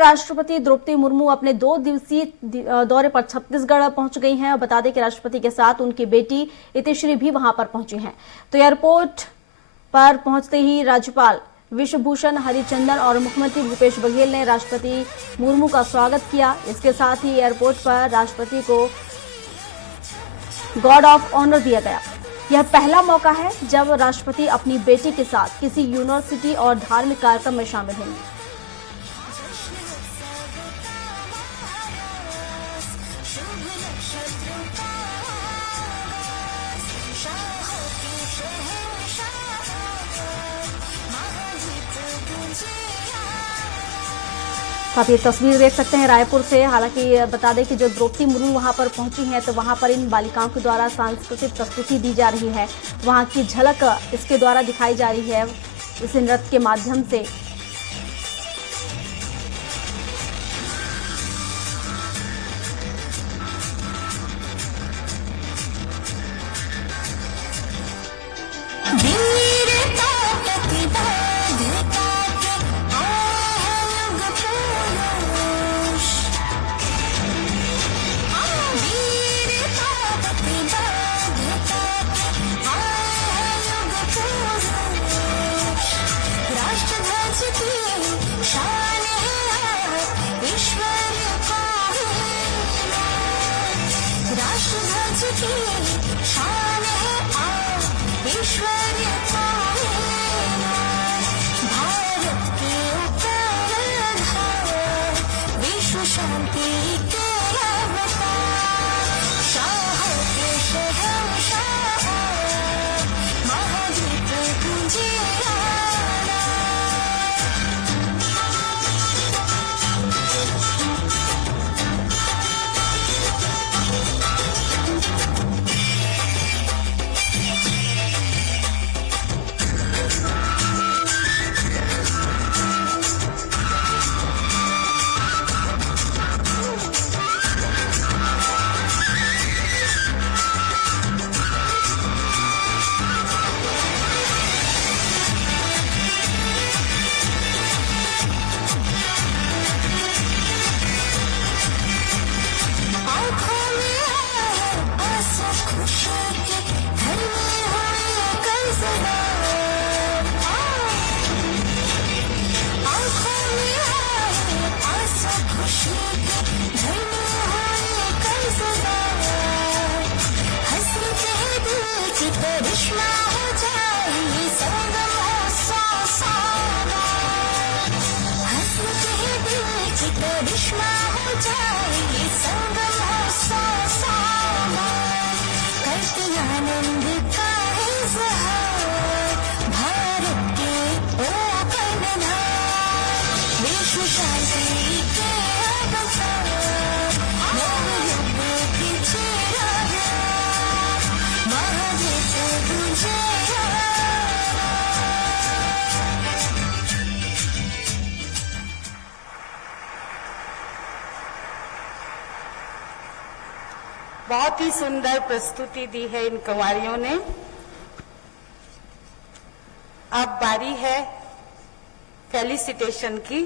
राष्ट्रपति द्रौपदी मुर्मू अपने 2 दिवसीय दौरे पर छत्तीसगढ़ पहुंच गई हैं और बता दें कि राष्ट्रपति के साथ उनकी बेटी इतिश्री भी वहां पर पहुंची हैं। तो एयरपोर्ट पर पहुंचते ही राज्यपाल विश्वभूषण हरिचंदन और मुख्यमंत्री भूपेश बघेल ने राष्ट्रपति मुर्मू का स्वागत किया। इसके साथ ही एयरपोर्ट पर राष्ट्रपति को गार्ड ऑफ ऑनर दिया गया। यह पहला मौका है जब राष्ट्रपति अपनी बेटी के साथ किसी यूनिवर्सिटी और धार्मिक कार्यक्रम में शामिल होंगे। आप ये तस्वीर देख सकते हैं रायपुर से। हालांकि बता दें कि जो द्रौपदी मुर्मू वहां पर पहुंची हैं तो वहां पर इन बालिकाओं के द्वारा सांस्कृतिक प्रस्तुति दी जा रही है। वहां की झलक इसके द्वारा दिखाई जा रही है इस नृत्य के माध्यम से। बहुत ही सुंदर प्रस्तुति दी है इन कुंवारियों ने। अब बारी है फेलिसिटेशन की।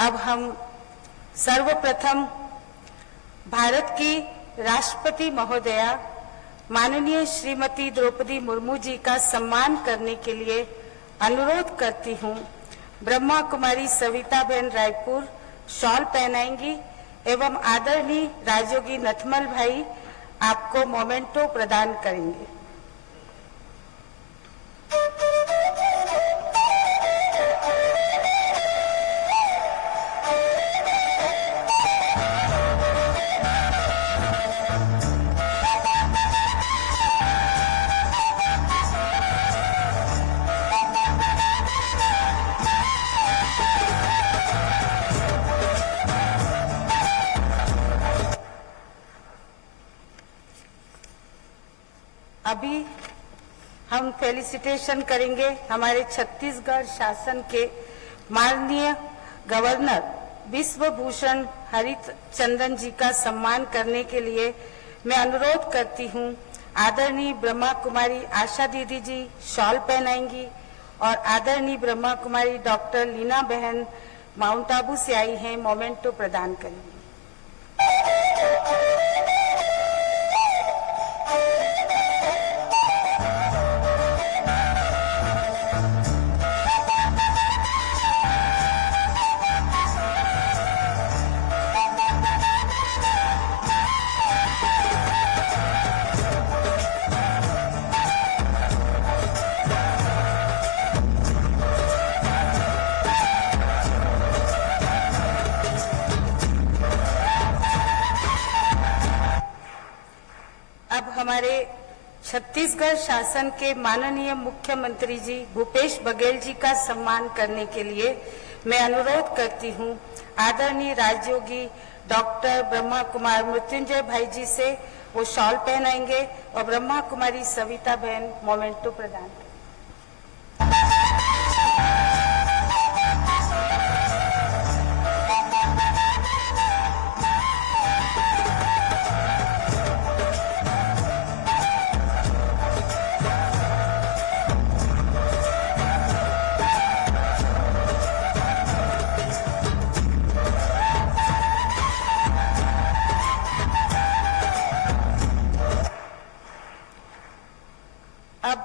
अब हम सर्वप्रथम भारत की राष्ट्रपति महोदया माननीय श्रीमती द्रौपदी मुर्मू जी का सम्मान करने के लिए अनुरोध करती हूँ। ब्रह्मा कुमारी सविता बहन रायपुर शॉल पहनाएंगी एवं आदरणीय राजयोगी नथमल भाई आपको मोमेंटो प्रदान करेंगे। अभी हम फेलिसिटेशन करेंगे हमारे छत्तीसगढ़ शासन के माननीय गवर्नर विश्वभूषण हरिचंदन जी का सम्मान करने के लिए मैं अनुरोध करती हूँ। आदरणीय ब्रह्मा कुमारी आशा दीदी जी शॉल पहनाएंगी और आदरणीय ब्रह्मा कुमारी डॉक्टर लीना बहन माउंट आबू से आई हैं, मोमेंटो प्रदान करेंगी। अब हमारे छत्तीसगढ़ शासन के माननीय मुख्यमंत्री जी भूपेश बघेल जी का सम्मान करने के लिए मैं अनुरोध करती हूं आदरणीय राजयोगी डॉक्टर ब्रह्मा कुमार मृत्युंजय भाई जी से। वो शॉल पहनाएंगे और ब्रह्मा कुमारी सविता बहन मोमेंटो प्रदान करेंगे। अब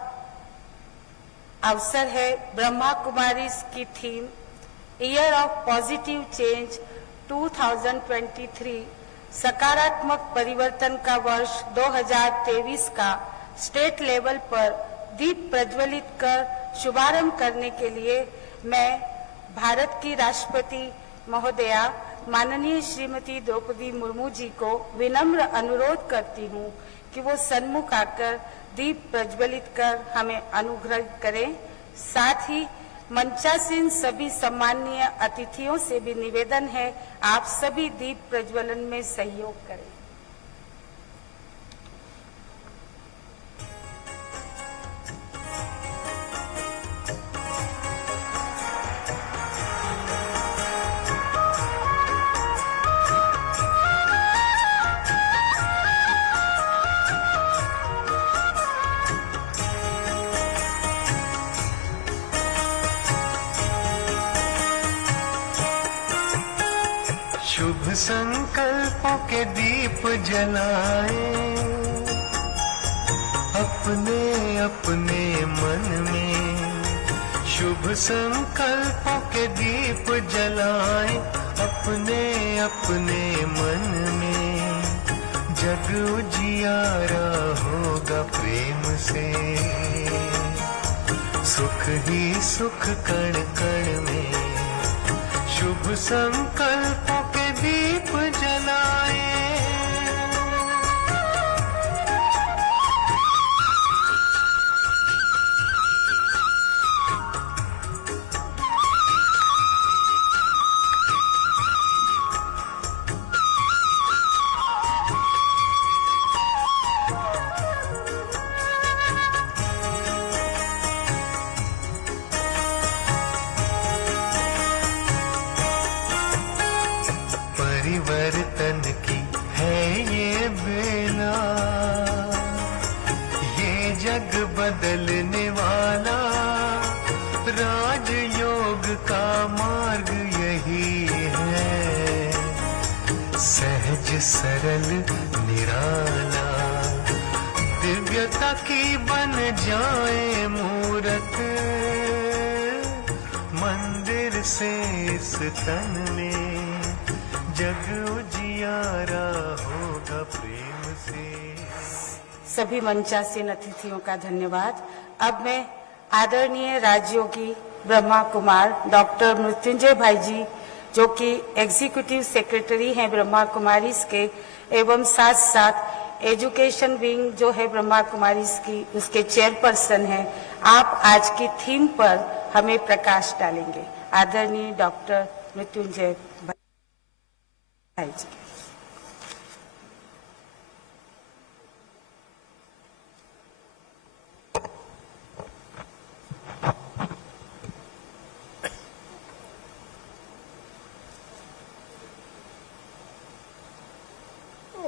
अवसर है ब्रह्मा कुमारी की theme year of positive change 2023 सकारात्मक परिवर्तन का वर्ष 2023 का स्टेट लेवल पर दीप प्रज्वलित कर शुभारंभ करने के लिए मैं भारत की राष्ट्रपति महोदया माननीय श्रीमती द्रौपदी मुर्मू जी को विनम्र अनुरोध करती हूं कि वो सन्मुख आकर दीप प्रज्वलित कर हमें अनुग्रह करें। साथ ही मंचासीन सभी सम्माननीय अतिथियों से भी निवेदन है, आप सभी दीप प्रज्वलन में सहयोग करें। शुभ संकल्पों के दीप जलाए अपने अपने मन में। शुभ संकल्पों के दीप जलाए अपने अपने मन में। जग उजियारा होगा प्रेम से, सुख ही सुख कण कण में। शुभ संकल्पों के दीप जलाए। परिवर्तन की है ये बेला, ये जग बदलने वाला। राजयोग का मार्ग यही है, सहज सरल निराला। दिव्यता की बन जाए मूरत, मंदिर से इस तन में। जग उजियारा होगा प्रेम से। सभी मंचासीन अतिथियों का धन्यवाद। अब मैं आदरणीय राजयोगी ब्रह्मा कुमार डॉक्टर मृत्युंजय भाई जी, जो कि एग्जीक्यूटिव सेक्रेटरी हैं ब्रह्मा कुमारीज के, एवं साथ साथ एजुकेशन विंग जो है ब्रह्मा कुमारीज की, उसके चेयरपर्सन हैं, आप आज की थीम पर हमें प्रकाश डालेंगे। आदरणीय डॉक्टर मृत्युंजय भाई जी।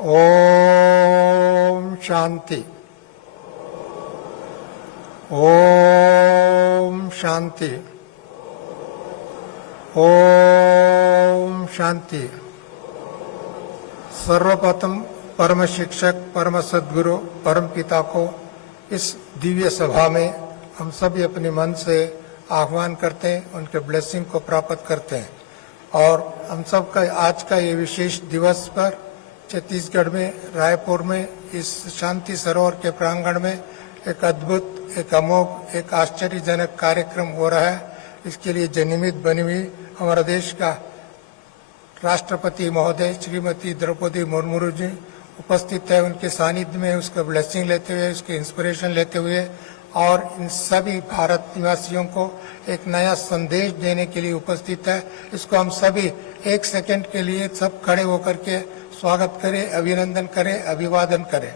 ओम शांति। ओम शांति। ओम शांति। सर्वप्रथम परम शिक्षक, परम सद्गुरु, परम पिता को इस दिव्य सभा में हम सभी अपने मन से आह्वान करते हैं, उनके ब्लेसिंग को प्राप्त करते हैं। और हम सब का आज का ये विशेष दिवस पर छत्तीसगढ़ में रायपुर में इस शांति सरोवर के प्रांगण में एक अद्भुत, एक अमोघ, एक आश्चर्यजनक कार्यक्रम हो रहा है। इसके लिए जनिमित बनी हुई हमारा देश का राष्ट्रपति महोदय श्रीमती द्रौपदी मुर्मू जी उपस्थित है। उनके सानिध्य में उसका ब्लेसिंग लेते हुए, उसके इंस्पिरेशन लेते हुए और इन सभी भारत निवासियों को एक नया संदेश देने के लिए उपस्थित है। इसको हम सभी एक सेकंड के लिए सब खड़े होकर के स्वागत करें, अभिनंदन करें, अभिवादन करें।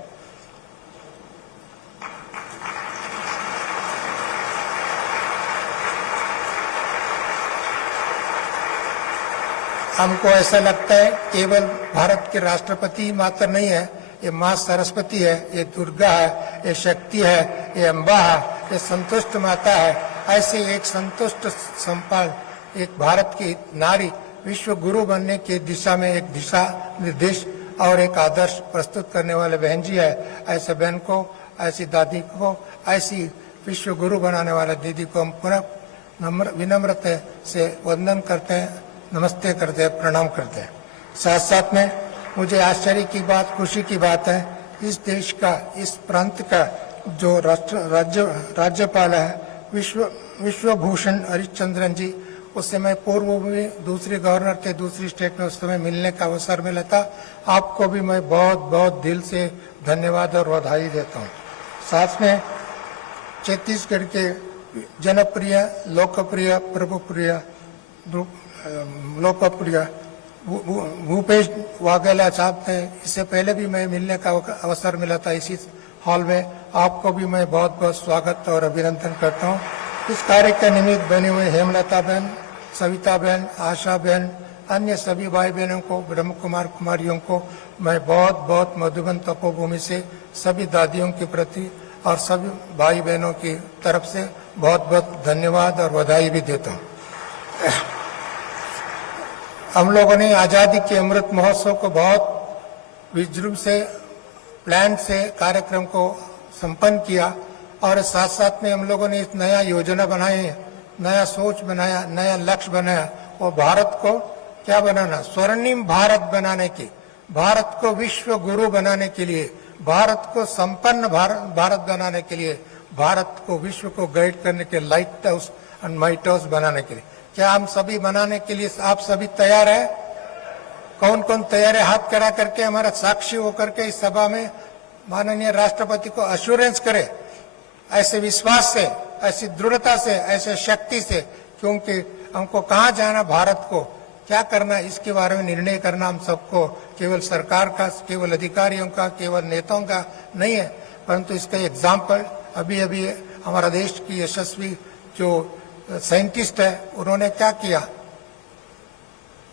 हमको ऐसा लगता है केवल भारत के राष्ट्रपति मात्र नहीं है, ये माँ सरस्वती है, ये दुर्गा है, ये शक्ति है, ये अम्बा है, ये संतुष्ट माता है। ऐसे एक संतुष्ट संपाल, एक भारत की नारी विश्व गुरु बनने की दिशा में एक दिशा निर्देश और एक आदर्श प्रस्तुत करने वाले बहन जी है। ऐसे बहन को, ऐसी दादी को, ऐसी विश्व गुरु बनाने वाले दीदी को हम पुनः विनम्रता से वंदन करते हैं, नमस्ते करते हैं, प्रणाम करते हैं। साथ साथ में मुझे आश्चर्य की बात, खुशी की बात है, इस देश का, इस प्रांत का जो राज्यपाल है विश्वभूषण हरिश्चंद्रन जी, उस समय पूर्व में दूसरे गवर्नर थे, दूसरी स्टेट में उस समय मिलने का अवसर मिला था। आपको भी मैं बहुत बहुत दिल से धन्यवाद और बधाई देता हूँ। साथ में छत्तीसगढ़ के जनप्रिय, लोकप्रिय, प्रभुप्रिय, लोकप्रिय भूपेश वाघेला साहब ने, इससे पहले भी मैं मिलने का अवसर मिला था इसी हॉल में। आपको भी मैं बहुत बहुत स्वागत और अभिनंदन करता हूँ। इस कार्य के निमित्त बने हुए हेमलता बहन, सविता बहन, आशा बहन, अन्य सभी भाई बहनों को, ब्रह्म कुमार कुमारियों को मैं बहुत बहुत मधुबन तपोभूमि से सभी दादियों के प्रति और सभी भाई बहनों की तरफ से बहुत बहुत धन्यवाद और बधाई भी देता हूँ। हम लोगों ने आजादी के अमृत महोत्सव को बहुत विजृंभ से, प्लान से कार्यक्रम को संपन्न किया और साथ साथ में हम लोगों ने इस नया योजना बनाई, नया सोच बनाया, नया लक्ष्य बनाया। और भारत को क्या बनाना, स्वर्णिम भारत बनाने की, भारत को विश्व गुरु बनाने के लिए, भारत को संपन्न भारत बनाने के लिए, भारत को विश्व को गाइड करने के light house and might house बनाने के लिए। क्या हम सभी बनाने के लिए आप सभी तैयार है? कौन कौन तैयार है? हाथ खड़ा करके हमारा साक्षी होकर के इस सभा में माननीय राष्ट्रपति को अश्योरेंस करे, ऐसे विश्वास से, ऐसी दृढ़ता से, ऐसे शक्ति से, क्योंकि हमको कहाँ जाना, भारत को क्या करना, इसके बारे में निर्णय करना हम सबको, केवल सरकार का, केवल अधिकारियों का, केवल नेताओं का नहीं है, परंतु इसका एग्जाम्पल अभी अभी हमारा देश की यशस्वी जो साइंटिस्ट है, उन्होंने क्या किया,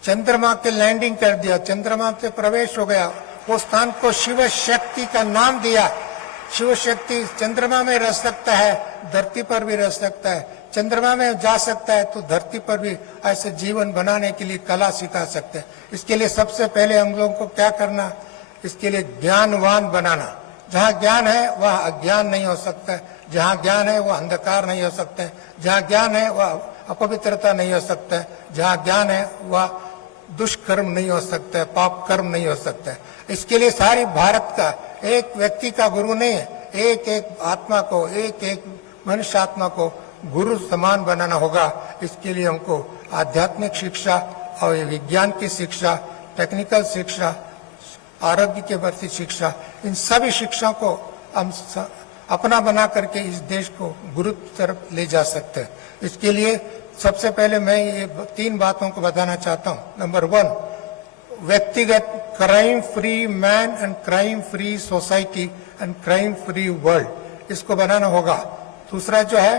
चंद्रमा के लैंडिंग कर दिया, चंद्रमा से प्रवेश हो गया, वो स्थान को शिव शक्ति का नाम दिया। शिव शक्ति चंद्रमा में रह सकता है, धरती पर भी रह सकता है, चंद्रमा में जा सकता है तो धरती पर भी ऐसे जीवन बनाने के लिए कला सिखा सकते हैं। इसके लिए सबसे पहले हम लोगों को क्या करना, इसके लिए ज्ञानवान बनाना। जहाँ ज्ञान है वह अज्ञान नहीं हो सकता, जहाँ ज्ञान है वह अंधकार नहीं हो सकता, जहाँ ज्ञान है वह अपवित्रता नहीं हो सकता, जहाँ ज्ञान है वह दुष्कर्म नहीं हो सकता है, पाप कर्म नहीं हो सकता है। इसके लिए सारी भारत का एक व्यक्ति का गुरु नहीं है, एक एक आत्मा को, एक एक मनुष्य आत्मा को गुरु समान बनाना होगा। इसके लिए हमको आध्यात्मिक शिक्षा और विज्ञान की शिक्षा, टेक्निकल शिक्षा, आरोग्य के प्रति शिक्षा, इन सभी शिक्षा को हम अपना बना करके इस देश को गुरु की तरफ ले जा सकते हैं। इसके लिए सबसे पहले मैं ये 3 बातों को बताना चाहता हूँ। नंबर 1, व्यक्तिगत crime free man and crime free society and crime free world, इसको बनाना होगा। दूसरा जो है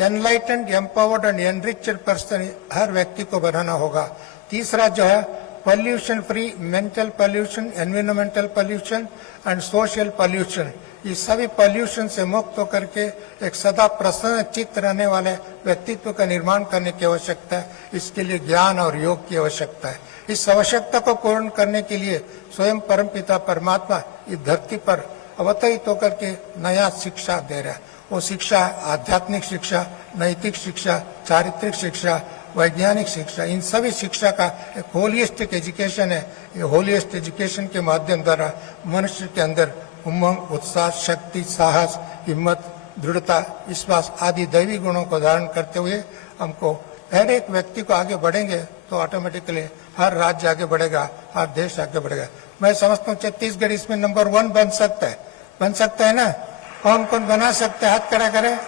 enlightened, empowered and enriched person, हर व्यक्ति को बनाना होगा। तीसरा जो है pollution free, mental pollution, environmental pollution and social pollution, ये सभी पॉल्यूशन से मुक्त होकर के एक सदा प्रसन्न चित्त रहने वाले व्यक्तित्व का निर्माण करने की आवश्यकता है। इसके लिए ज्ञान और योग की आवश्यकता है। इस आवश्यकता को पूर्ण करने के लिए स्वयं परमपिता परमात्मा इस धरती पर अवतरित होकर के नया शिक्षा दे रहा है। वो शिक्षा आध्यात्मिक शिक्षा, नैतिक शिक्षा, चारित्रिक शिक्षा, वैज्ञानिक शिक्षा, इन सभी शिक्षा का एक होलिस्टिक एजुकेशन है। ये होलिस्टिक एजुकेशन के माध्यम द्वारा मनुष्य के अंदर उमंग, उत्साह, शक्ति, साहस, हिम्मत, दृढ़ता, विश्वास आदि दैवी गुणों को धारण करते हुए हमको हर एक व्यक्ति को आगे बढ़ेंगे तो ऑटोमेटिकली हर राज्य आगे बढ़ेगा, हर देश आगे बढ़ेगा। मैं समझता हूँ छत्तीसगढ़ इसमें नंबर 1 बन सकता है ना? कौन कौन बना सकता है? हाथ खड़ा करें।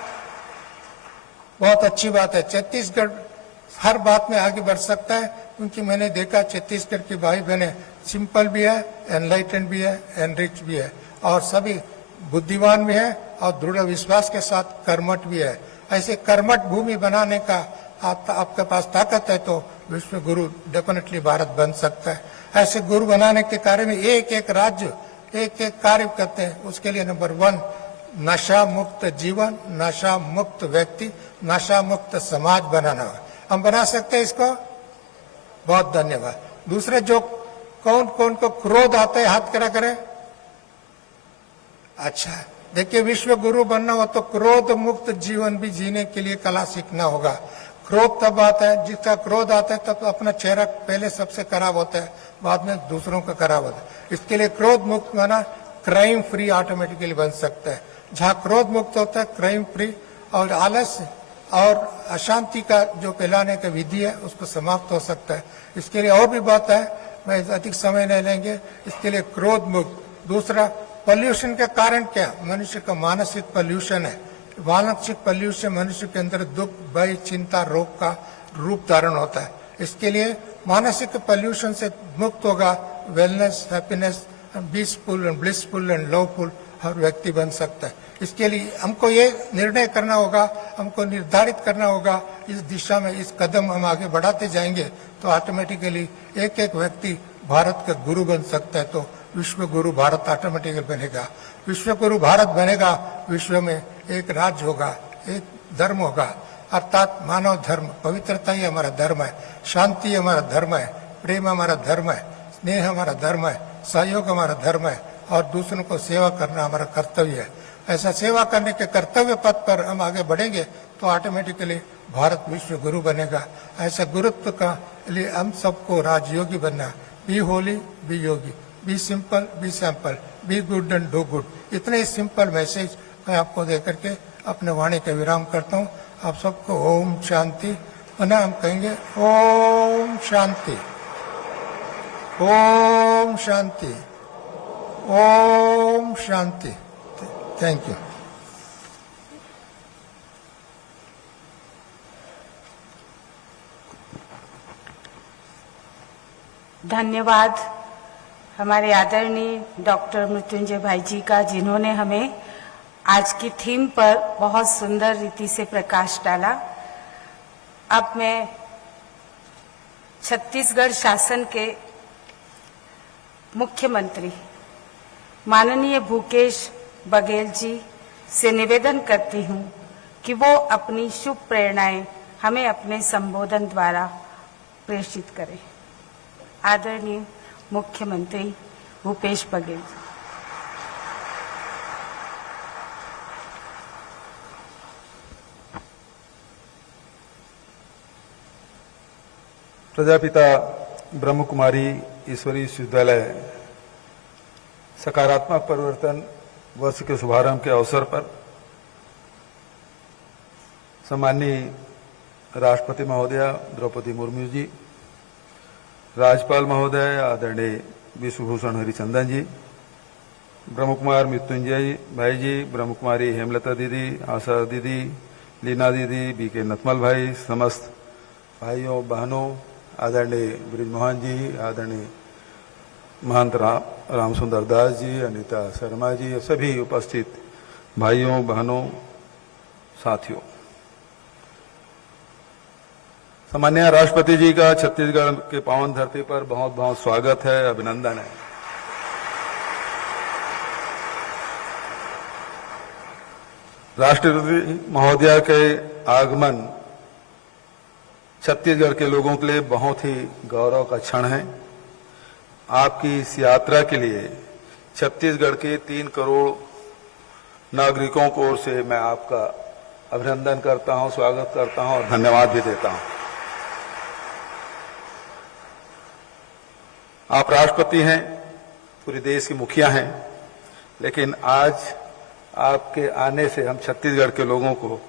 बहुत अच्छी बात है। छत्तीसगढ़ हर बात में आगे बढ़ सकता है, क्योंकि मैंने देखा छत्तीसगढ़ के भाई बहने सिंपल भी है, एनलाइटेंड भी है, एनरिच भी है, और सभी बुद्धिमान भी है और दृढ़ विश्वास के साथ कर्मठ भी है। ऐसे कर्मठ भूमि बनाने का आपके पास ताकत है तो विश्व गुरु डेफिनेटली भारत बन सकता है। ऐसे गुरु बनाने के कार्य में एक एक राज्य एक एक कार्य करते हैं। उसके लिए नंबर 1 नशा मुक्त जीवन, नशा मुक्त व्यक्ति, नशा मुक्त समाज बनाना है। हम बना सकते हैं इसको। बहुत धन्यवाद। दूसरे जो कौन कौन को क्रोध आता है हाथ खड़ा करें। अच्छा, देखिए विश्व गुरु बनना हो तो क्रोध मुक्त जीवन भी जीने के लिए कला सीखना होगा। क्रोध तब आता है, जिसका क्रोध आता है तब अपना चेहरा पहले सबसे खराब होता है, बाद में दूसरों का खराब होता है। इसके लिए क्रोध मुक्त बना, क्राइम फ्री ऑटोमेटिकली बन सकता है। जहाँ क्रोध मुक्त होता है, क्राइम फ्री और आलस्य और अशांति का जो फैलाने का विधि है उसको समाप्त हो सकता है। इसके लिए और भी बात है, मैं अधिक समय नहीं लेंगे। इसके लिए क्रोध मुक्त। दूसरा, पॉल्यूशन का कारण क्या? मनुष्य का मानसिक पॉल्यूशन है। मानसिक पॉल्यूशन मनुष्य के अंदर दुख, भय, चिंता, रोग का रूप धारण होता है। इसके लिए मानसिक पॉल्यूशन से मुक्त होगा, wellness, happiness, peaceful and blissful and loveful हर व्यक्ति बन सकता है। इसके लिए हमको ये निर्णय करना होगा, हमको निर्धारित करना होगा। इस दिशा में इस कदम हम आगे बढ़ाते जाएंगे तो ऑटोमेटिकली एक एक व्यक्ति भारत का गुरु बन सकता है। तो विश्व गुरु भारत ऑटोमेटिकली बनेगा। विश्व गुरु भारत बनेगा, विश्व में एक राज्य होगा, एक धर्म होगा, अर्थात मानव धर्म। पवित्रता ही हमारा धर्म है, शांति हमारा धर्म है, प्रेम हमारा धर्म है, स्नेह हमारा धर्म है, सहयोग हमारा धर्म है और दूसरों को सेवा करना हमारा कर्तव्य है। ऐसा सेवा करने के कर्तव्य पथ पर हम आगे बढ़ेंगे तो ऑटोमेटिकली भारत विश्व गुरु बनेगा। ऐसा गुरुत्व का लिए हम सबको राजयोगी बनना। Be holy, be yogi, be simple, be sample, be good and do good. इतने सिंपल मैसेज मैं आपको देकर के अपने वाणी का विराम करता हूँ। आप सबको ओम शांति। पुनः हम कहेंगे ओम शांति, ओम शांति, ओम शांति। Thank you. धन्यवाद हमारे आदरणीय डॉक्टर मृत्युंजय भाई जी का, जिन्होंने हमें आज की थीम पर बहुत सुंदर रीति से प्रकाश डाला। अब मैं छत्तीसगढ़ शासन के मुख्यमंत्री माननीय भूपेश बघेल जी से निवेदन करती हूं कि वो अपनी शुभ प्रेरणाएं हमें अपने संबोधन द्वारा प्रेषित करें। आदरणीय मुख्यमंत्री भूपेश बघेल। प्रजापिता ब्रह्म कुमारी ईश्वरीय विश्वविद्यालय सकारात्मक परिवर्तन वर्ष के शुभारंभ के अवसर पर सम्माननीय राष्ट्रपति महोदय द्रौपदी मुर्मू जी, राज्यपाल महोदय आदरणीय विश्वभूषण हरिचंदन जी, ब्रह्म कुमार मृत्युंजय भाई जी, ब्रह्म कुमारी हेमलता दीदी, आशा दीदी, लीना दीदी, बीके नथमल भाई, समस्त भाइयों बहनों, आदरणीय ब्रिजमोहन जी, आदरणीय महंत राम सुंदर दास जी, अनीता शर्मा जी, सभी उपस्थित भाइयों बहनों साथियों, सम्माननीय राष्ट्रपति जी का छत्तीसगढ़ के पावन धरती पर बहुत बहुत स्वागत है, अभिनंदन है। राष्ट्रपति महोदया के आगमन छत्तीसगढ़ के लोगों के लिए बहुत ही गौरव का क्षण है। आपकी इस यात्रा के लिए छत्तीसगढ़ के 3 करोड़ नागरिकों को ओर से मैं आपका अभिनंदन करता हूं, स्वागत करता हूं और धन्यवाद भी देता हूं। आप राष्ट्रपति हैं, पूरे देश के मुखिया हैं, लेकिन आज आपके आने से हम छत्तीसगढ़ के लोगों को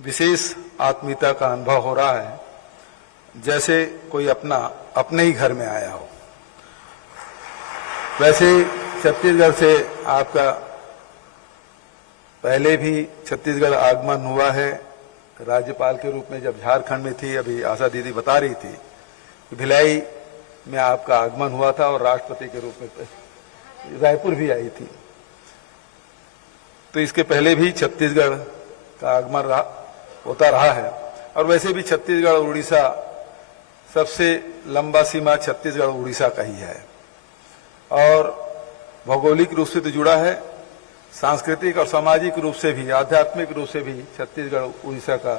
विशेष आत्मीयता का अनुभव हो रहा है, जैसे कोई अपने ही घर में आया हो। वैसे छत्तीसगढ़ से आपका पहले भी छत्तीसगढ़ आगमन हुआ है, राज्यपाल के रूप में जब झारखंड में थी। अभी आशा दीदी बता रही थी कि भिलाई में आपका आगमन हुआ था और राष्ट्रपति के रूप में रायपुर भी आई थी। तो इसके पहले भी छत्तीसगढ़ का आगमन होता रहा है। और वैसे भी छत्तीसगढ़ और उड़ीसा, सबसे लंबा सीमा छत्तीसगढ़ उड़ीसा का ही है और भौगोलिक रूप से तो जुड़ा है, सांस्कृतिक और सामाजिक रूप से भी, आध्यात्मिक रूप से भी छत्तीसगढ़ उड़ीसा का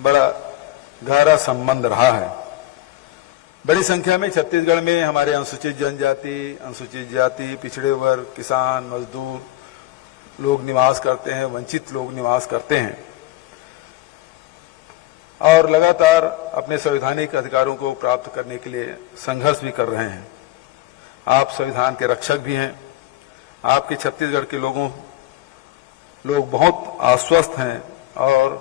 बड़ा गहरा संबंध रहा है। बड़ी संख्या में छत्तीसगढ़ में हमारे अनुसूचित जनजाति, अनुसूचित जाति, पिछड़े वर्ग, किसान, मजदूर लोग निवास करते हैं, वंचित लोग निवास करते हैं और लगातार अपने संवैधानिक अधिकारों को प्राप्त करने के लिए संघर्ष भी कर रहे हैं। आप संविधान के रक्षक भी हैं। आपके छत्तीसगढ़ के लोग बहुत आश्वस्त हैं और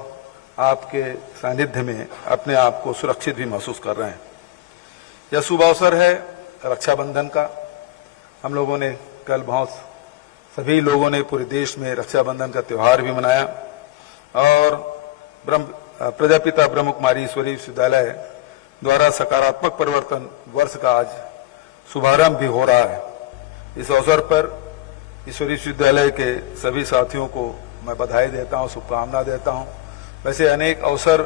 आपके सानिध्य में अपने आप को सुरक्षित भी महसूस कर रहे हैं। यह शुभ अवसर है रक्षाबंधन का। हम लोगों ने कल सभी लोगों ने पूरे देश में रक्षाबंधन का त्यौहार भी मनाया और प्रजापिता ब्रह्म कुमारी ईश्वरीय विश्वविद्यालय द्वारा सकारात्मक परिवर्तन वर्ष का आज शुभारंभ भी हो रहा है। इस अवसर पर ईश्वरीय विश्वविद्यालय के सभी साथियों को मैं बधाई देता हूं, शुभकामना देता हूं। वैसे अनेक अवसर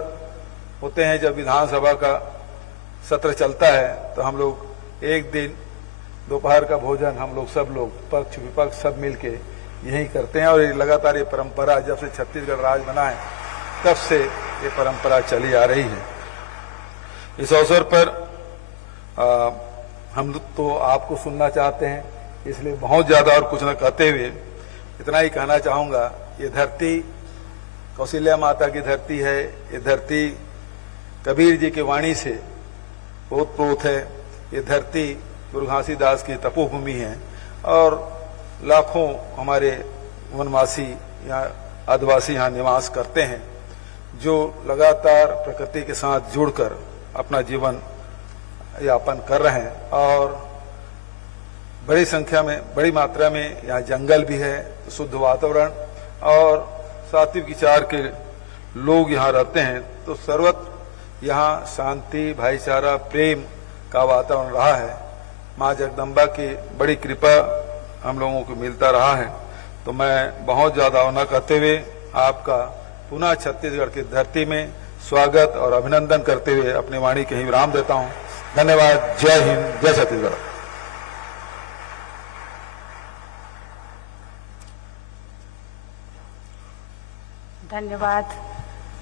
होते हैं जब विधानसभा का सत्र चलता है तो हम लोग एक दिन दोपहर का भोजन हम लोग सब लोग पक्ष विपक्ष सब मिलके यही करते हैं और ये लगातार ये परंपरा जब से छत्तीसगढ़ राज बना है तब से ये परंपरा चली आ रही है। इस अवसर पर हम तो आपको सुनना चाहते हैं, इसलिए बहुत ज्यादा और कुछ न कहते हुए इतना ही कहना चाहूंगा। ये धरती कौशल्या माता की धरती है। ये धरती कबीर जी की वाणी से ओतप्रोत है। ये धरती गुरु घासीदास की तपोभूमि है और लाखों हमारे वनवासी या आदिवासी यहाँ निवास करते हैं, जो लगातार प्रकृति के साथ जुड़कर अपना जीवन यापन कर रहे हैं और बड़ी संख्या में, बड़ी मात्रा में यहाँ जंगल भी है, शुद्ध वातावरण और सात्विक विचार के लोग यहाँ रहते हैं। तो सर्वत्र यहाँ शांति, भाईचारा, प्रेम का वातावरण रहा है। माँ जगदम्बा की बड़ी कृपा हम लोगों को मिलता रहा है। तो मैं बहुत ज्यादा न कहते हुए आपका पुनः छत्तीसगढ़ की धरती में स्वागत और अभिनंदन करते हुए अपनी वाणी के ही विराम देता हूं। धन्यवाद। जय हिंद, जय छत्तीसगढ़। धन्यवाद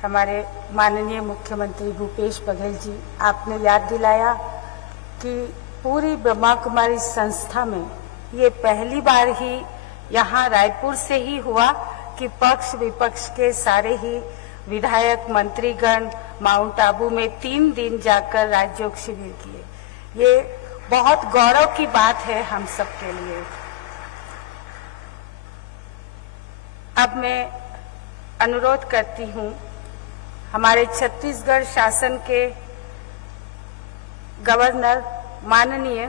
हमारे माननीय मुख्यमंत्री भूपेश बघेल जी। आपने याद दिलाया कि पूरी ब्रह्मा कुमारी संस्था में ये पहली बार ही यहाँ रायपुर से ही हुआ कि पक्ष विपक्ष के सारे ही विधायक मंत्रीगण माउंट आबू में 3 दिन जाकर राजयोग शिविर किए। ये बहुत गौरव की बात है हम सब के लिए। अब मैं अनुरोध करती हूँ हमारे छत्तीसगढ़ शासन के गवर्नर माननीय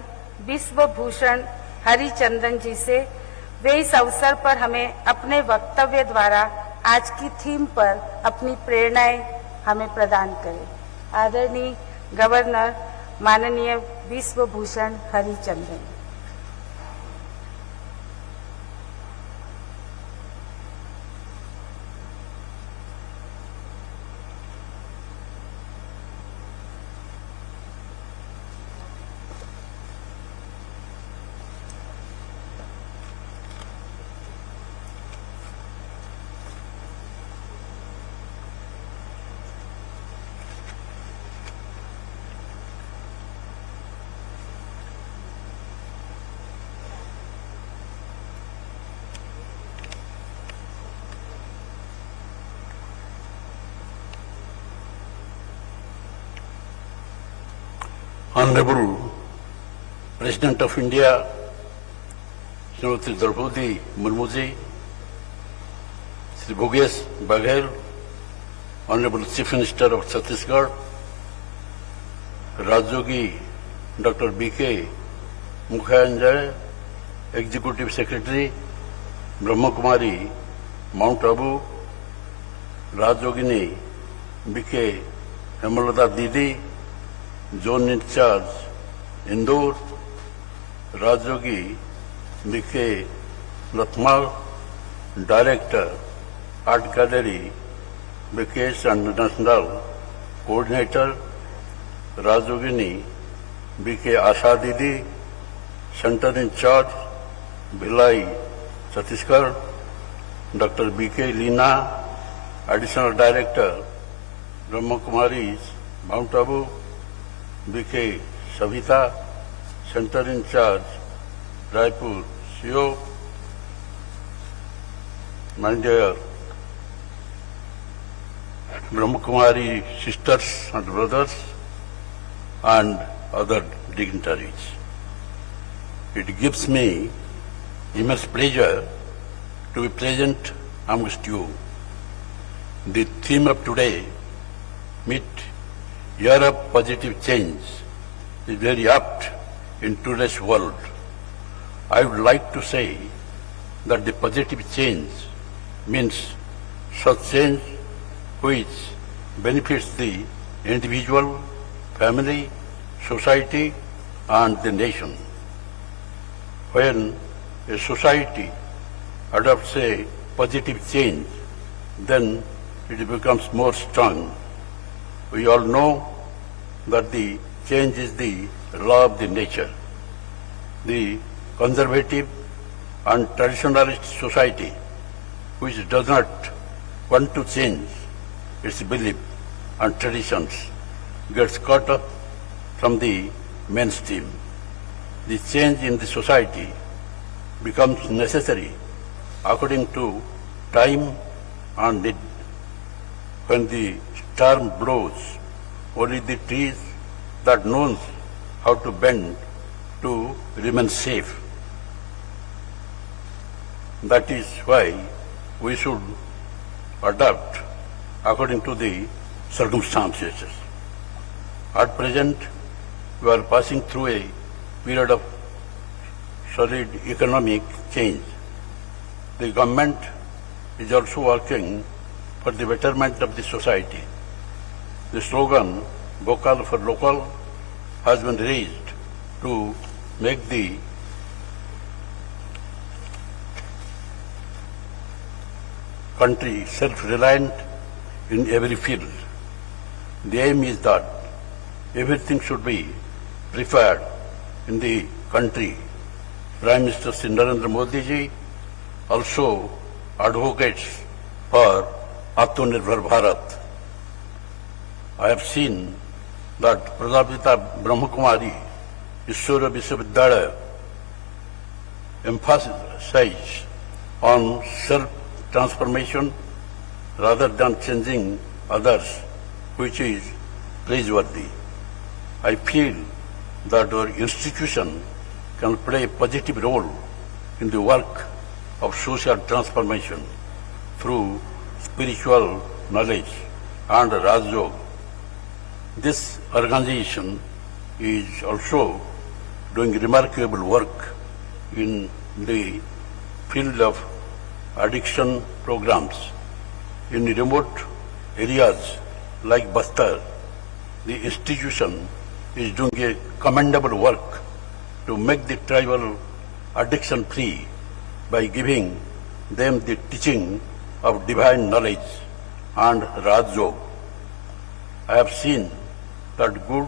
विश्वभूषण हरिचंदन जी से, वे इस अवसर पर हमें अपने वक्तव्य द्वारा आज की थीम पर अपनी प्रेरणाएं हमें प्रदान करें। आदरणीय गवर्नर माननीय Vishwabhushan Harichandan. Honorable President of India, Srimati Draupadi Murmu ji, Sri Bhogesh Baghel, Honorable Chief Minister of Chhattisgarh, Rajyogi Dr. B.K. Mukherjee, Executive Secretary, Brahma Kumari, Mount Abu, Rajyogini B.K. Hemalata Didi, Zone in Charge, Indore, Rajyogi B.K. Latmal, Director, Art Gallery, Vikesh and National Coordinator, Rajyogini B.K. Asha Didi, Center in Charge, Bhilai, Chhattisgarh, Dr. B.K. Leena, Additional Director, Brahma Kumaris, Mount Abu, B.K. Savita, Center in Charge, Raipur, CO, my dear Brahma Kumari sisters and brothers, and other dignitaries. It gives me immense pleasure to be present amongst you. The theme of today, Meet Year of Positive Change, is very apt in today's world. I would like to say that the positive change means such change which benefits the individual, family, society, and the nation. When a society adopts a positive change, then it becomes more strong. We all know that the change is the law of the nature. The conservative and traditionalist society, which does not want to change its belief and traditions, gets caught up from the mainstream. The change in the society becomes necessary according to time and need. When the storm blows, only the trees that knows how to bend to remain safe. That is why we should adapt according to the circumstances. At present, we are passing through a period of solid economic change. The government is also working for the betterment of the society. The slogan, Vocal for Local, has been raised to make the country self-reliant in every field. The aim is that everything should be preferred in the country. Prime Minister Sri Narendra Modi ji also advocates for Atmanirbhar Bharat. I have seen that Prajapita Brahmakumari Ishwara Vishwavidyalaya emphasizes on self-transformation rather than changing others, which is praiseworthy. I feel that our institution can play a positive role in the work of social transformation through spiritual knowledge and Raj Yoga. This organization is also doing remarkable work in the field of addiction programs. In remote areas like Bastar, the institution is doing a commendable work to make the tribal addiction free by giving them the teaching of divine knowledge and Raj Yoga. I have seen that good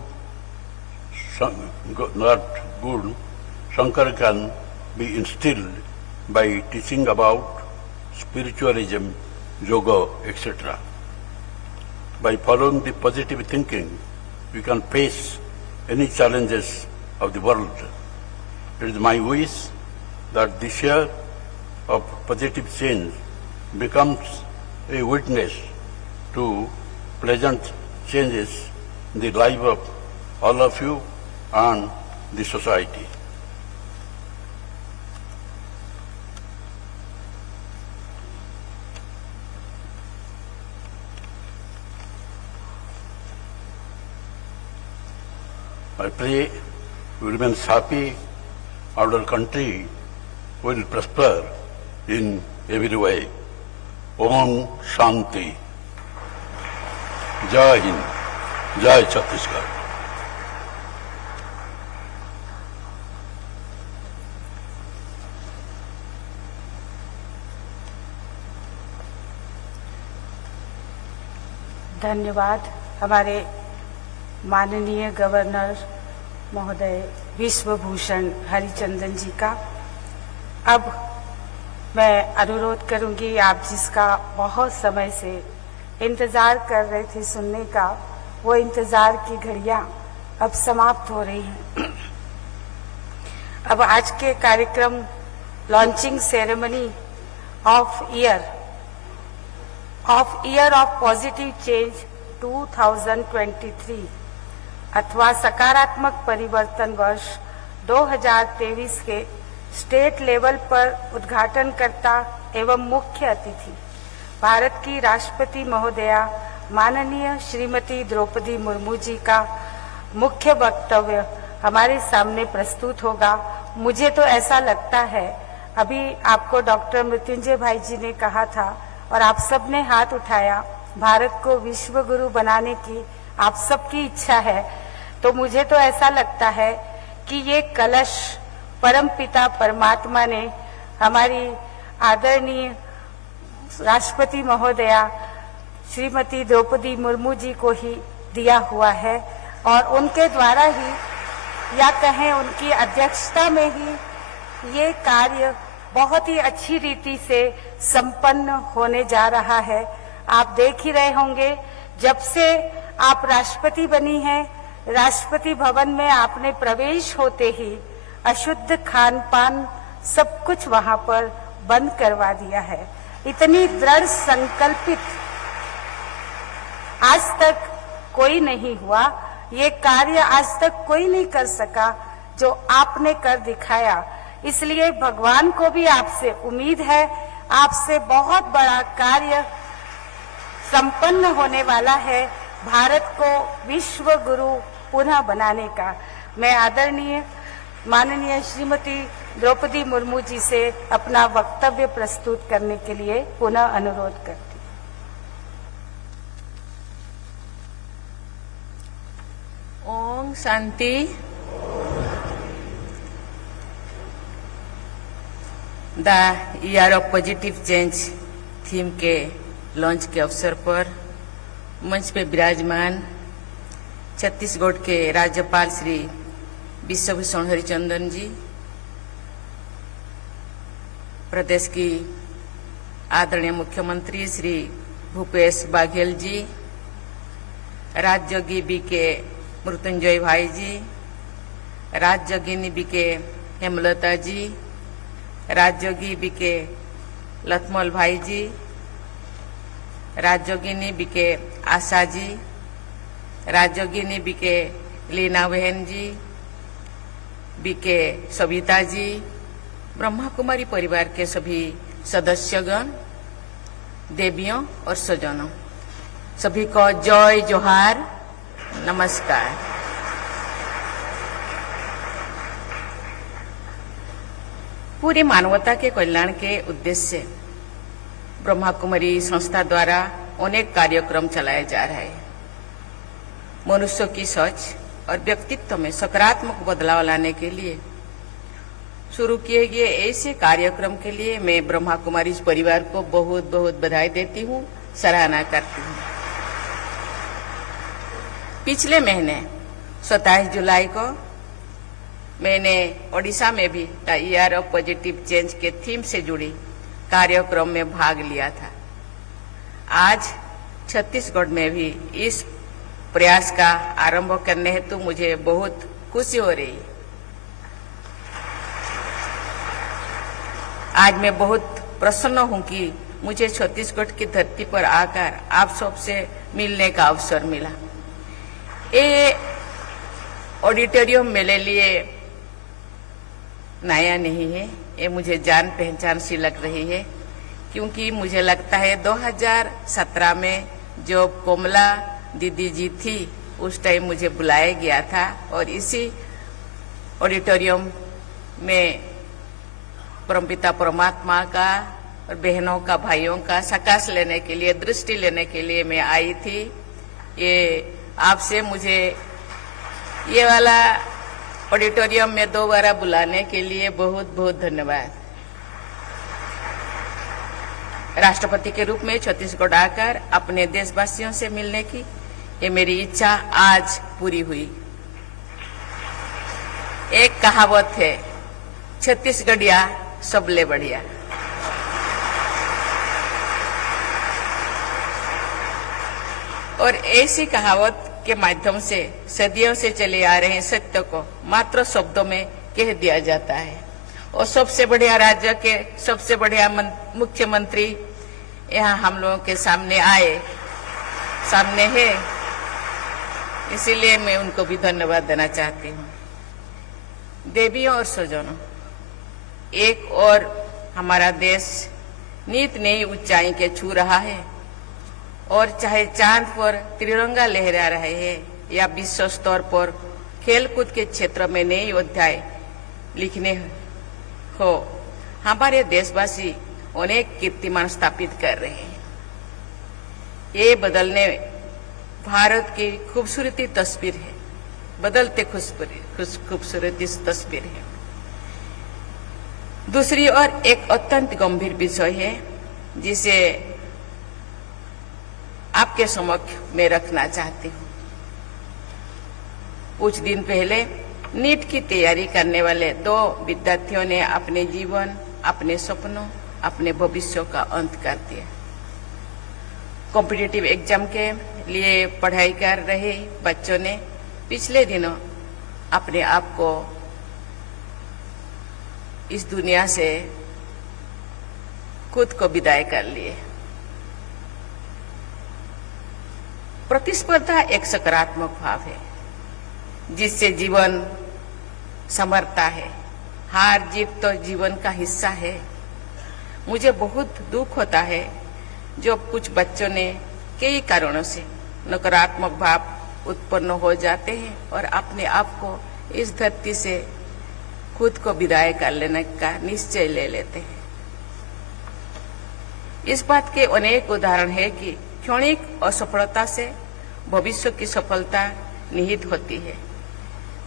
Shankar can be instilled by teaching about spiritualism, yoga, etc. By following the positive thinking, we can face any challenges of the world. It is my wish that this year of positive change becomes a witness to pleasant changes in the life of all of you and the society. I pray we remain happy and our country will prosper in every way. Om Shanti. Jai Hind. Jai Chhattisgarh. धन्यवाद हमारे माननीय governor महोदय विश्वभूषण हरिचंदन जी का। अब मैं अनुरोध करूंगी, आप जिसका बहुत समय से इंतजार कर रहे थे सुनने का, वो इंतजार की घड़ियां अब समाप्त हो रही हैं। अब आज के कार्यक्रम launching ceremony of year of positive change 2023 अथवा सकारात्मक परिवर्तन वर्ष 2023 के स्टेट लेवल पर उद्घाटनकर्ता एवं मुख्य अतिथि भारत की राष्ट्रपति महोदया माननीय श्रीमती द्रौपदी मुर्मू जी का मुख्य वक्तव्य हमारे सामने प्रस्तुत होगा। मुझे तो ऐसा लगता है, अभी आपको डॉक्टर मृत्युंजय भाई जी ने कहा था और आप सबने हाथ उठाया, भारत को विश्व गुरु बनाने की आप सबकी इच्छा है, तो मुझे तो ऐसा लगता है कि ये कलश परमपिता परमात्मा ने हमारी आदरणीय राष्ट्रपति महोदया श्रीमती द्रौपदी मुर्मू जी को ही दिया हुआ है और उनके द्वारा ही या कहें उनकी अध्यक्षता में ही ये कार्य बहुत ही अच्छी रीति से संपन्न होने जा रहा है। आप देख ही रहे होंगे, जब से आप राष्ट्रपति बनी हैं, राष्ट्रपति भवन में आपने प्रवेश होते ही अशुद्ध खान पान सब कुछ वहां पर बंद करवा दिया है। इतनी दृढ़ संकल्पित आज तक कोई नहीं हुआ, ये कार्य आज तक कोई नहीं कर सका जो आपने कर दिखाया। इसलिए भगवान को भी आपसे उम्मीद है, आपसे बहुत बड़ा कार्य संपन्न होने वाला है, भारत को विश्व गुरु पुनः बनाने का। मैं आदरणीय माननीय श्रीमती द्रौपदी मुर्मू जी से अपना वक्तव्य प्रस्तुत करने के लिए पुनः अनुरोध करती हूँ। Om Shanti. The year of positive change theme के लॉन्च के अवसर पर मंच पे विराजमान छत्तीसगढ़ के राज्यपाल श्री विश्वभूषण हरिचंदन जी, प्रदेश की आदरणीय मुख्यमंत्री श्री भूपेश बाघेल जी, राज्ययोगी बी के मृत्युंजय भाई जी, राज्ययोगिनी बी के हेमलता जी, राज्ययोगी बी के लथमल भाई जी, राज्ययोगिनी बी के आशा जी, राज्ययोगिनी बी के लीना बहन जी, बी के सविता जी, ब्रह्मा कुमारी परिवार के सभी सदस्यगण, देवियों और स्वजनों, सभी को जय जोहार, नमस्कार। पूरी मानवता के कल्याण के उद्देश्य से ब्रह्मा कुमारी संस्था द्वारा अनेक कार्यक्रम चलाए जा रहे हैं। मनुष्य की सोच और व्यक्तित्व में सकारात्मक बदलाव लाने के लिए शुरू किए गए ऐसे कार्यक्रम के लिए मैं ब्रह्मा कुमारी परिवार को बहुत बहुत बधाई देती हूँ, सराहना करती हूँ। पिछले महीने 27 जुलाई को मैंने ओडिशा में भी the year of positive change के थीम से जुड़ी कार्यक्रम में भाग लिया था। आज छत्तीसगढ़ में भी इस प्रयास का आरंभ करने हेतु मुझे बहुत खुशी हो रही है। आज मैं बहुत प्रसन्न हूं कि मुझे छत्तीसगढ़ की धरती पर आकर आप सबसे मिलने का अवसर मिला। ये ऑडिटोरियम मेरे लिए नया नहीं है, ये मुझे जान पहचान सी लग रही है, क्योंकि मुझे लगता है 2017 में जो कोमला दीदी जी थी उस टाइम मुझे बुलाया गया था और इसी ऑडिटोरियम में परमपिता परमात्मा का और बहनों का, भाइयों का सकाश लेने के लिए, दृष्टि लेने के लिए मैं आई थी। ये आपसे मुझे ये वाला ऑडिटोरियम में दोबारा बुलाने के लिए बहुत बहुत धन्यवाद। राष्ट्रपति के रूप में छत्तीसगढ़ आकर अपने देशवासियों से मिलने की ये मेरी इच्छा आज पूरी हुई। एक कहावत है, छत्तीसगढ़िया सबले बढ़िया। और ऐसी कहावत के माध्यम से सदियों से चले आ रहे सत्य को मात्र शब्दों में कह दिया जाता है। और सबसे बढ़िया राज्य के सबसे बढ़िया मुख्यमंत्री यहाँ हम लोगों के सामने है, इसीलिए मैं उनको भी धन्यवाद देना चाहती हूँ। देवियों और स्वजनों, एक और हमारा देश नित नई ऊंचाई के छू रहा है और चाहे चांद पर तिरंगा लहरा रहे हैं या विश्व स्तर पर खेलकूद के क्षेत्र में नई अध्याय लिखने हो, हमारे देशवासी अनेक कीर्तिमान स्थापित कर रहे हैं। ये बदलने भारत की खूबसूरती तस्वीर है, बदलते खूबसूरती तस्वीर है। दूसरी ओर एक अत्यंत गंभीर विषय है जिसे आपके समक्ष में रखना चाहती हूँ। कुछ दिन पहले नीट की तैयारी करने वाले 2 विद्यार्थियों ने अपने जीवन, अपने सपनों, अपने भविष्य का अंत कर दिया। कॉम्पिटिटिव एग्जाम के लिए पढ़ाई कर रहे बच्चों ने पिछले दिनों अपने आप को इस दुनिया से खुद को विदाई कर लिए। प्रतिस्पर्धा एक सकारात्मक भाव है जिससे जीवन संवरता है। हार जीत तो जीवन का हिस्सा है। मुझे बहुत दुख होता है जो कुछ बच्चों ने कई कारणों से नकारात्मक भाव उत्पन्न हो जाते हैं और अपने आप को इस धरती से खुद को विदाई कर लेने का निश्चय ले लेते हैं। इस बात के अनेक उदाहरण है कि क्षणिक असफलता से भविष्य की सफलता निहित होती है।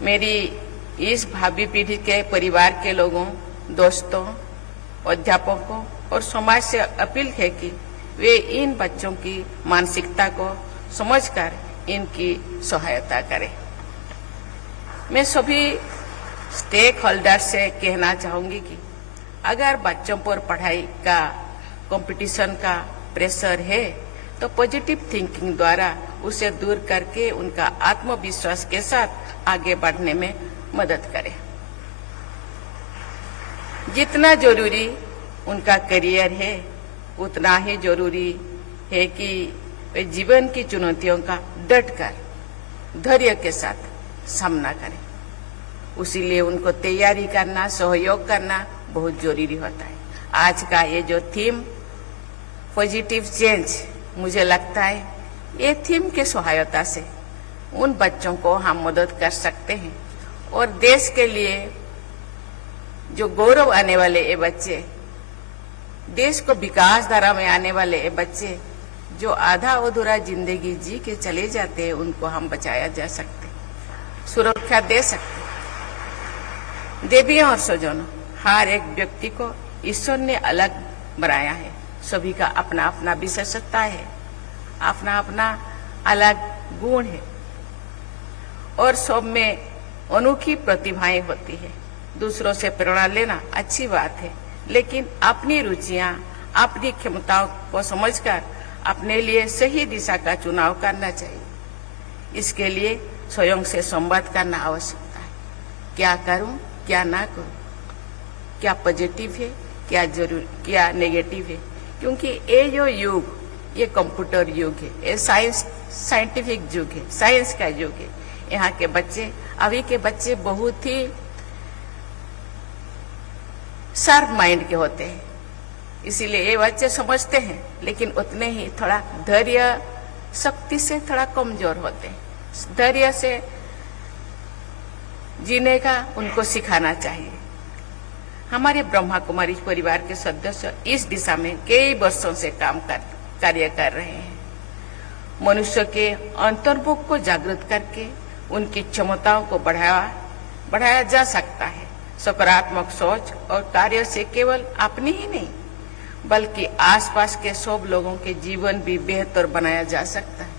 मेरी इस भावी पीढ़ी के परिवार के लोगों, दोस्तों, अध्यापकों और समाज से अपील है कि वे इन बच्चों की मानसिकता को समझकर इनकी सहायता करें। मैं सभी स्टेक होल्डर से कहना चाहूंगी कि अगर बच्चों पर पढ़ाई का कंपटीशन का प्रेशर है तो पॉजिटिव थिंकिंग द्वारा उसे दूर करके उनका आत्मविश्वास के साथ आगे बढ़ने में मदद करें। जितना जरूरी उनका करियर है उतना ही जरूरी है कि वे जीवन की चुनौतियों का डटकर धैर्य के साथ सामना करें। उसीलिए उनको तैयारी करना, सहयोग करना बहुत जरूरी होता है। आज का ये जो थीम पॉजिटिव चेंज, मुझे लगता है ये थीम के सहायता से उन बच्चों को हम मदद कर सकते हैं और देश के लिए जो गौरव आने वाले ये बच्चे, देश को विकास धारा में आने वाले ये बच्चे जो आधा अधूरा जिंदगी जी के चले जाते हैं, उनको हम बचाया जा सकते, सुरक्षा दे सकते। देवियों और स्वजनों, हर एक व्यक्ति को ईश्वर ने अलग बनाया है। सभी का अपना अपना विशेषता है, अपना अपना अलग गुण है और सब में अनोखी प्रतिभाएं होती है। दूसरों से प्रेरणा लेना अच्छी बात है, लेकिन अपनी रुचियां, अपनी क्षमताओं को समझकर अपने लिए सही दिशा का चुनाव करना चाहिए। इसके लिए स्वयं से संवाद करना आवश्यकता है। क्या करूं, क्या ना करूं, क्या पॉजिटिव है, क्या जरूर, क्या नेगेटिव है, क्योंकि ये जो युग, ये कंप्यूटर युग है, ये साइंटिफिक युग है, साइंस का युग है। यहाँ के बच्चे, अभी के बच्चे बहुत ही शार्प माइंड के होते हैं, इसीलिए ये बच्चे समझते हैं, लेकिन उतने ही थोड़ा धैर्य शक्ति से थोड़ा कमजोर होते हैं। धैर्य से जीने का उनको सिखाना चाहिए। हमारे ब्रह्मा कुमारी परिवार के सदस्य इस दिशा में कई वर्षों से कार्य कर रहे हैं। मनुष्य के अंतर्मुख को जागृत करके उनकी क्षमताओं को बढ़ाया जा सकता है। सकारात्मक सोच और कार्य से केवल अपनी ही नहीं बल्कि आसपास के सब लोगों के जीवन भी बेहतर बनाया जा सकता है।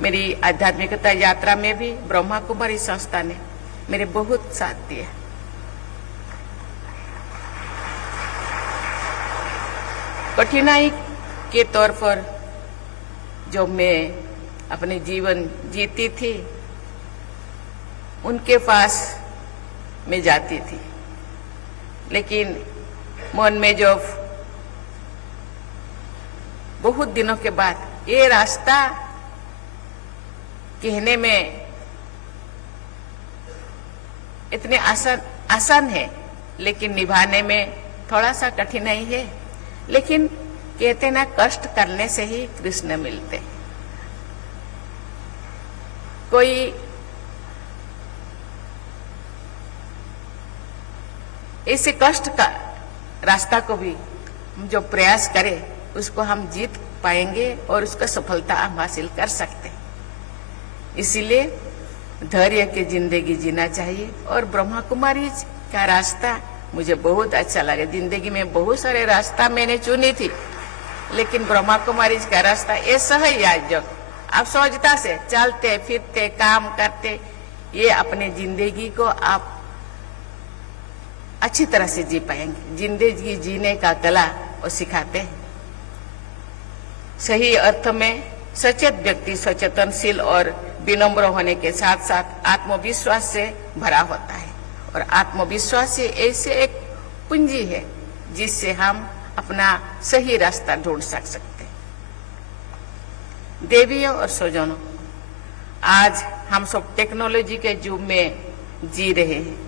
मेरी आध्यात्मिकता यात्रा में भी ब्रह्मा कुमारी संस्था ने मेरे बहुत साथ दिया। कठिनाई के तौर पर जो मैं अपने जीवन जीती थी, उनके पास मैं जाती थी, लेकिन मन में जब बहुत दिनों के बाद ये रास्ता कहने में इतने आसान है, लेकिन निभाने में थोड़ा सा कठिनाई है। लेकिन कहते ना, कष्ट करने से ही कृष्ण मिलते। कोई ऐसे कष्ट का रास्ता को भी जो प्रयास करे उसको हम जीत पाएंगे और उसका सफलता हम हासिल कर सकते हैं। इसीलिए धैर्य की जिंदगी जीना चाहिए। और ब्रह्मा कुमारी का रास्ता मुझे बहुत अच्छा लगा। जिंदगी में बहुत सारे रास्ता मैंने चुनी थी, लेकिन ब्रह्मा कुमारी का रास्ता ऐसा है यार, जब आप सहजता से चलते फिरते काम करते, ये अपने जिंदगी को आप अच्छी तरह से जी पाएंगे। जिंदगी जीने का कला वो सिखाते हैं। सही अर्थ में सचेत व्यक्ति सचेतनशील और विनम्र होने के साथ साथ आत्मविश्वास से भरा होता है। और आत्मविश्वास ऐसे एक पूंजी है जिससे हम अपना सही रास्ता ढूंढ सकते हैं। देवियों और स्वजनों, आज हम सब टेक्नोलॉजी के युग में जी रहे हैं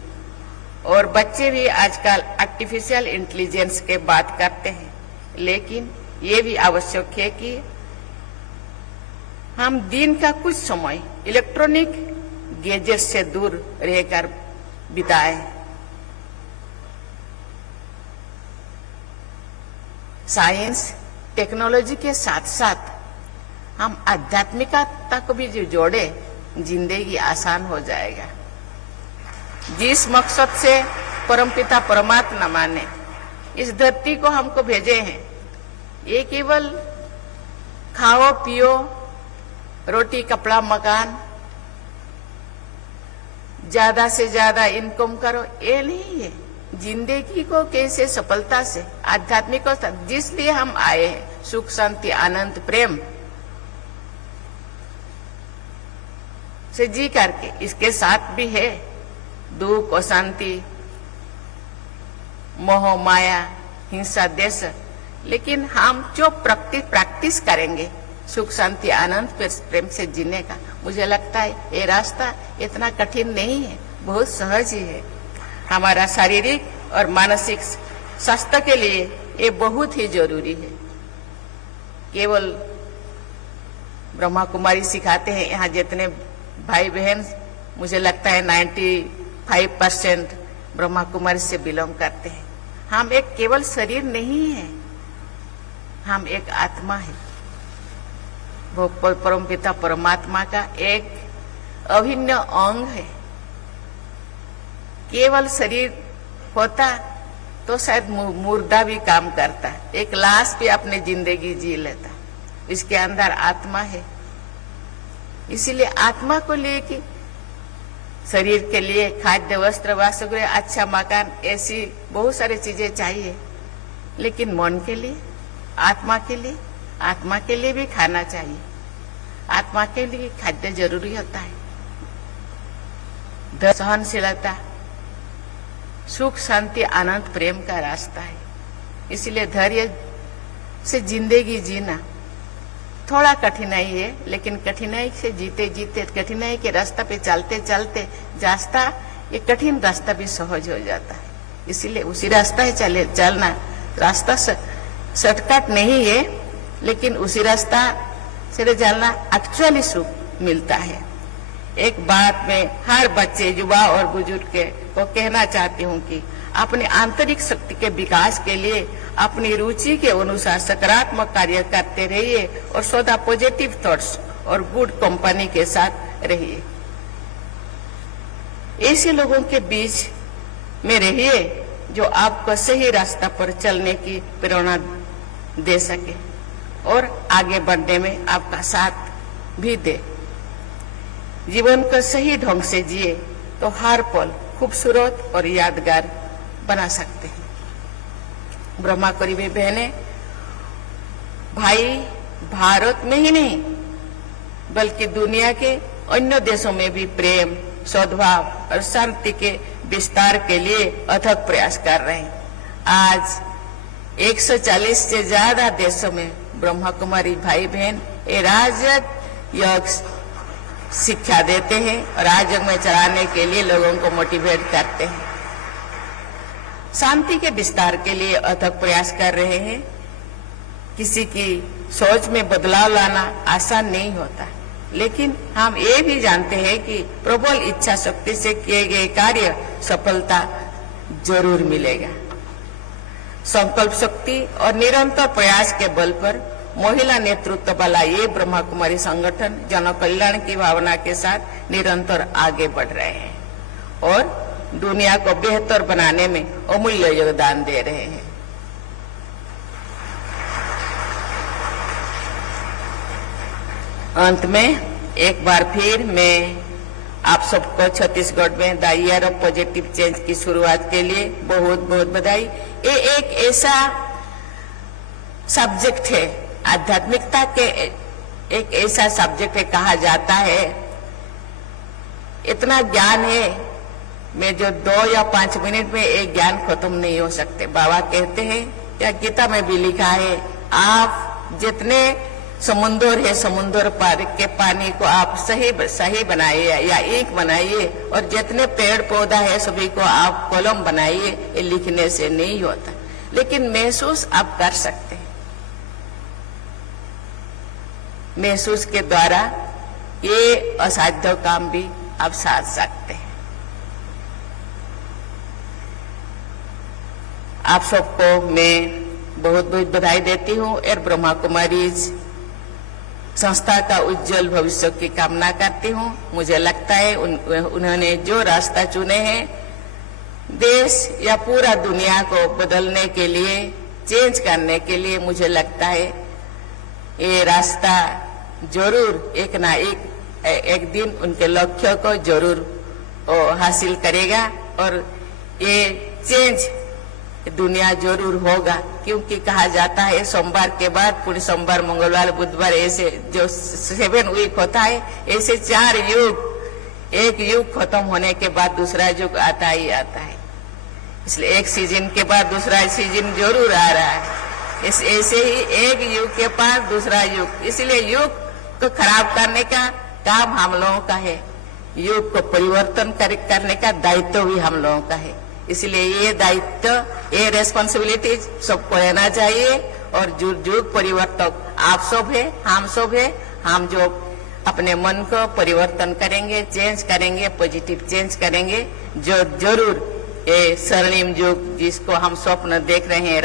और बच्चे भी आजकल आर्टिफिशियल इंटेलिजेंस के बात करते हैं, लेकिन ये भी आवश्यक है कि हम दिन का कुछ समय इलेक्ट्रॉनिक गैजेट से दूर रहकर बिताएं। साइंस टेक्नोलॉजी के साथ साथ हम आध्यात्मिकता को भी जो जोड़े, जिंदगी आसान हो जाएगा। जिस मकसद से परमपिता परमात्मा ने इस धरती को हमको भेजे हैं, ये केवल खाओ पियो, रोटी कपड़ा मकान, ज्यादा से ज्यादा इनकम करो, ये नहीं है। जिंदगी को कैसे सफलता से आध्यात्मिक जिसलिए हम आए हैं, सुख शांति आनंद प्रेम से जी करके, इसके साथ भी है दुख अशांति मोह माया हिंसा देश, लेकिन हम जो प्रैक्टिस करेंगे सुख शांति आनंद प्रेम से जीने का, मुझे लगता है ये रास्ता इतना कठिन नहीं है, बहुत सहज ही है। हमारा शारीरिक और मानसिक स्वास्थ्य के लिए ये बहुत ही जरूरी है। केवल ब्रह्मा कुमारी सिखाते हैं, यहाँ जितने भाई बहन मुझे लगता है 95% ब्रह्मा कुमारी से बिलोंग करते हैं। हम एक केवल शरीर नहीं है, हम एक आत्मा है। वो परमपिता परमात्मा का एक अभिन्न अंग है। केवल शरीर होता तो शायद मुर्दा भी काम करता, एक लाश भी अपनी जिंदगी जी लेता। इसके अंदर आत्मा है, इसीलिए आत्मा को लेके शरीर के लिए खाद्य वस्त्र वासगृह अच्छा मकान ऐसी बहुत सारी चीजें चाहिए, लेकिन मन के लिए आत्मा के लिए भी खाना चाहिए, आत्मा के लिए खाद्य जरूरी होता है। सहनशीलता सुख शांति आनंद प्रेम का रास्ता है। इसलिए धैर्य से जिंदगी जीना थोड़ा कठिनाई है, लेकिन कठिनाई से जीते जीते, कठिनाई के रास्ता पे चलते चलते रास्ता, ये कठिन रास्ता भी सहज हो जाता है। इसीलिए उसी रास्ता ही चलना। रास्ता शॉर्टकट नहीं है, लेकिन उसी रास्ता से चलना एक्चुअली सुख मिलता है। एक बात मैं हर बच्चे, युवा और बुजुर्ग को कहना चाहती हूँ कि अपने आंतरिक शक्ति के विकास के लिए अपनी रुचि के अनुसार सकारात्मक कार्य करते रहिए और सदा पॉजिटिव थॉट्स और गुड कंपनी के साथ रहिए। ऐसे लोगों के बीच में रहिए जो आपको सही रास्ता पर चलने की प्रेरणा दे सके और आगे बढ़ने में आपका साथ भी दे। जीवन को सही ढंग से जिए तो हर पल खूबसूरत और यादगार बना सकते हैं। ब्रह्मा कुमारी बहने भाई भारत में ही नहीं बल्कि दुनिया के अन्य देशों में भी प्रेम, सद्भाव और शांति के विस्तार के लिए अथक प्रयास कर रहे हैं। आज 140 से ज्यादा देशों में ब्रह्मा कुमारी भाई बहन ये राजयोग शिक्षा देते हैं और राजयोग में चलाने के लिए लोगों को मोटिवेट करते हैं। शांति के विस्तार के लिए अथक प्रयास कर रहे हैं। किसी की सोच में बदलाव लाना आसान नहीं होता, लेकिन हम ये भी जानते हैं कि प्रबल इच्छा शक्ति से किए गए कार्य सफलता जरूर मिलेगा। संकल्प शक्ति और निरंतर प्रयास के बल पर महिला नेतृत्व वाला ये ब्रह्मा कुमारी संगठन जन कल्याण की भावना के साथ निरंतर आगे बढ़ रहे हैं और दुनिया को बेहतर बनाने में अमूल्य योगदान दे रहे हैं। अंत में एक बार फिर मैं आप सबको छत्तीसगढ़ में the year of positive change की शुरुआत के लिए बहुत बहुत बधाई। ये एक ऐसा सब्जेक्ट है, आध्यात्मिकता के एक ऐसा सब्जेक्ट है, कहा जाता है इतना ज्ञान है मैं जो 2 या 5 मिनट में एक ज्ञान खत्म नहीं हो सकते। बाबा कहते हैं या गीता में भी लिखा है, आप जितने समुद्र है समुद्र पार के पानी को आप सही बनाइए या ईंट बनाइए और जितने पेड़ पौधा है सभी को आप कलम बनाइए। ये लिखने से नहीं होता, लेकिन महसूस आप कर सकते हैं। महसूस के द्वारा ये असाध्य काम भी आप साध सकते हैं। आप सबको मैं बहुत बहुत बधाई देती हूँ और ब्रह्मा कुमारी संस्था का उज्जवल भविष्य की कामना करती हूँ। मुझे लगता है उन्होंने जो रास्ता चुने हैं देश या पूरा दुनिया को बदलने के लिए, चेंज करने के लिए, मुझे लगता है ये रास्ता जरूर एक ना एक दिन उनके लक्ष्य को जरूर हासिल करेगा और ये चेंज दुनिया जरूर होगा। क्योंकि कहा जाता है सोमवार के बाद पूरे सोमवार, मंगलवार, बुधवार ऐसे जो 7 वीक होता है, ऐसे 4 युग, एक युग खत्म होने के बाद दूसरा युग आता ही आता है। इसलिए एक सीजन के बाद दूसरा सीजन जरूर आ रहा है। ऐसे ही एक युग के पास दूसरा युग, इसलिए युग को खराब करने का काम हम लोगों का है, युग को परिवर्तन करने का दायित्व भी हम लोगों का है। इसलिए ये दायित्व, ये रेस्पॉन्सिबिलिटीज सबको लेना चाहिए और युग परिवर्तक आप सब है, हम सब है। हम जो अपने मन को परिवर्तन करेंगे, चेंज करेंगे, पॉजिटिव चेंज करेंगे, जो जरूर ये स्वर्णिम युग जिसको हम स्वप्न देख रहे हैं,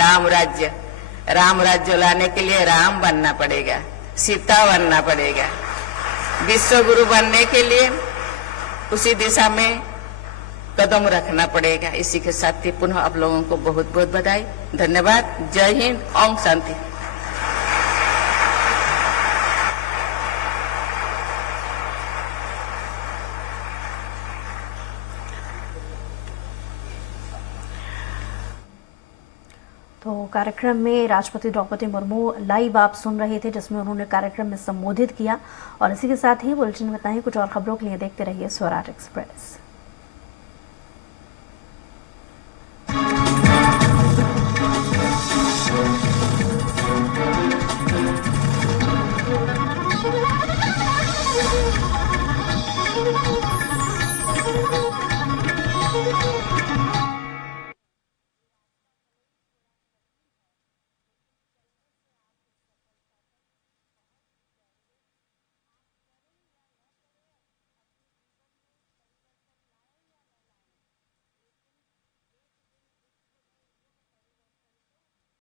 राम राज्य लाने के लिए राम बनना पड़ेगा, सीता बनना पड़ेगा। विश्व गुरु बनने के लिए उसी दिशा में कदम रखना पड़ेगा। इसी के साथ ही पुनः आप लोगों को बहुत बहुत बधाई, धन्यवाद। जय हिंद, ओम शांति। तो कार्यक्रम में राष्ट्रपति द्रौपदी मुर्मू लाइव आप सुन रहे थे, जिसमें उन्होंने कार्यक्रम में संबोधित किया। और इसी के साथ ही बुलेटिन में इतना ही। कुछ और खबरों के लिए देखते रहिए स्वराज एक्सप्रेस।